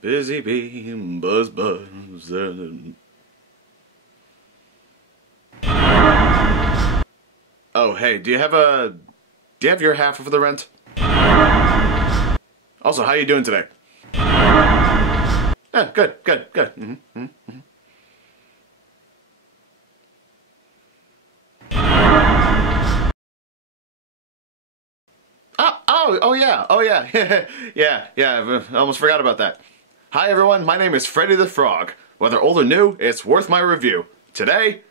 Busy bee, buzz buzz. Oh, hey, do you have your half of the rent? Also, how you doing today? Yeah, good. Oh yeah. yeah, I almost forgot about that. Hi everyone, my name is Freddy the Frog. Whether old or new, it's worth my review. Today,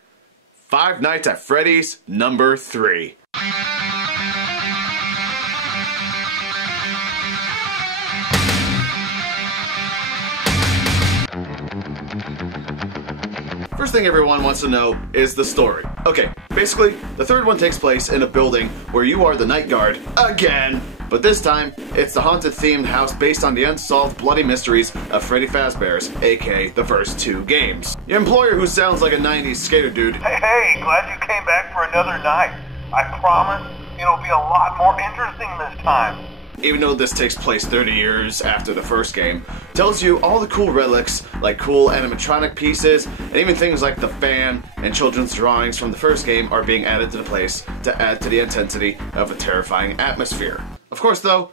Five Nights at Freddy's number 3. First thing everyone wants to know is the story. Okay, basically, the third one takes place in a building where you are the night guard again. But this time, it's the haunted-themed house based on the unsolved bloody mysteries of Freddy Fazbear's, aka the first 2 games. Your employer, who sounds like a 90s skater dude. Hey, glad you came back for another night. I promise it'll be a lot more interesting this time. Even though this takes place 30 years after the first game, tells you all the cool relics, like cool animatronic pieces, and even things like the fan and children's drawings from the first game are being added to the place to add to the intensity of a terrifying atmosphere. Of course though,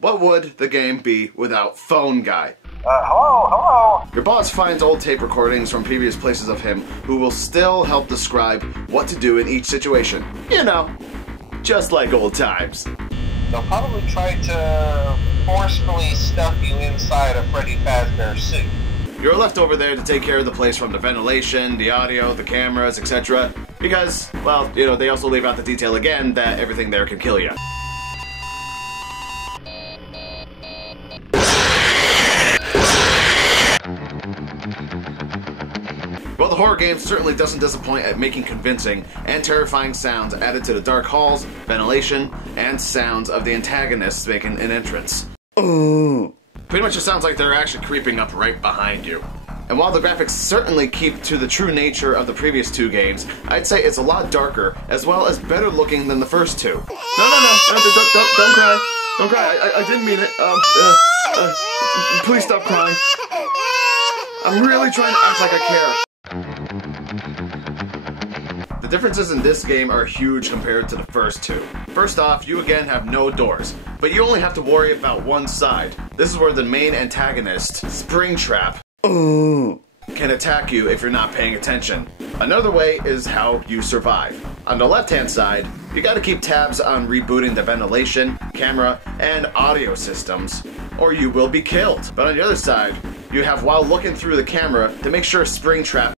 what would the game be without Phone Guy? Hello? Your boss finds old tape recordings from previous places of him who will still help describe what to do in each situation. You know, just like old times. They'll probably try to forcefully stuff you inside a Freddy Fazbear suit. You're left over there to take care of the place from the ventilation, the audio, the cameras, etc. Because, well, you know, they also leave out the detail again that everything there can kill you. Well, the horror game certainly doesn't disappoint at making convincing and terrifying sounds added to the dark halls, ventilation, and sounds of the antagonists making an entrance. Pretty much it sounds like they're actually creeping up right behind you. And while the graphics certainly keep to the true nature of the previous 2 games, I'd say it's a lot darker, as well as better looking than the first 2. No, don't cry. Don't cry, I didn't mean it. Please stop crying. I'm really trying to act like I care. The differences in this game are huge compared to the first 2. First off, you again have no doors, but you only have to worry about one side. This is where the main antagonist, Springtrap, can attack you if you're not paying attention. Another way is how you survive. On the left-hand side, you gotta keep tabs on rebooting the ventilation, camera, and audio systems, or you will be killed. But on the other side, you have while looking through the camera to make sure Springtrap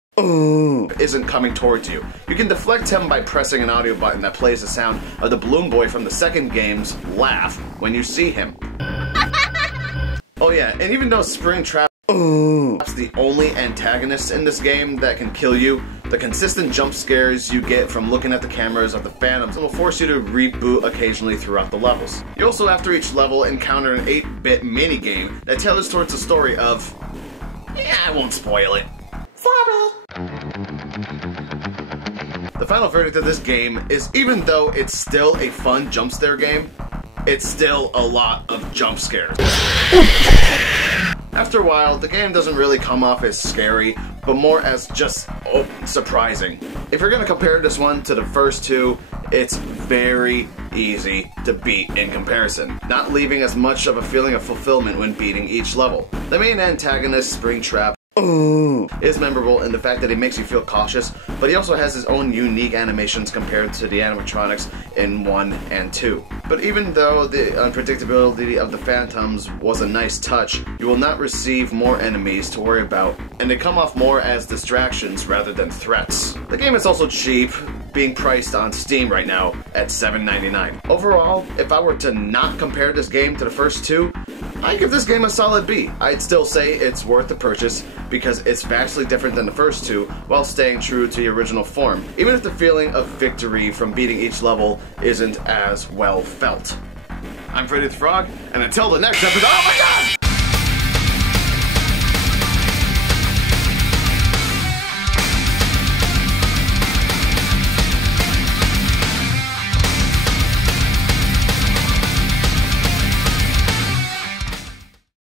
isn't coming towards you. You can deflect him by pressing an audio button that plays the sound of the balloon boy from the second game's laugh when you see him. Oh yeah, and even though Springtrap is the only antagonist in this game that can kill you, the consistent jump scares you get from looking at the cameras of the phantoms will force you to reboot occasionally throughout the levels. You also, after each level, encounter an 8-bit minigame that tailors towards the story of... yeah, I won't spoil it. Sorry. The final verdict of this game is, even though it's still a fun jump scare game, it's still a lot of jump scares. After a while, the game doesn't really come off as scary, but more as just, surprising. If you're gonna compare this one to the first 2, it's very easy to beat in comparison, not leaving as much of a feeling of fulfillment when beating each level. The main antagonist, Springtrap, is memorable in the fact that he makes you feel cautious, but he also has his own unique animations compared to the animatronics in 1 and 2. But even though the unpredictability of the phantoms was a nice touch, you will not receive more enemies to worry about, and they come off more as distractions rather than threats. The game is also cheap, being priced on Steam right now at $7.99. Overall, if I were to not compare this game to the first 2, I'd give this game a solid B. I'd still say it's worth the purchase because it's vastly different than the first 2 while staying true to the original form, even if the feeling of victory from beating each level isn't as well felt. I'm Freddy the Frog, and until the next episode— oh my god!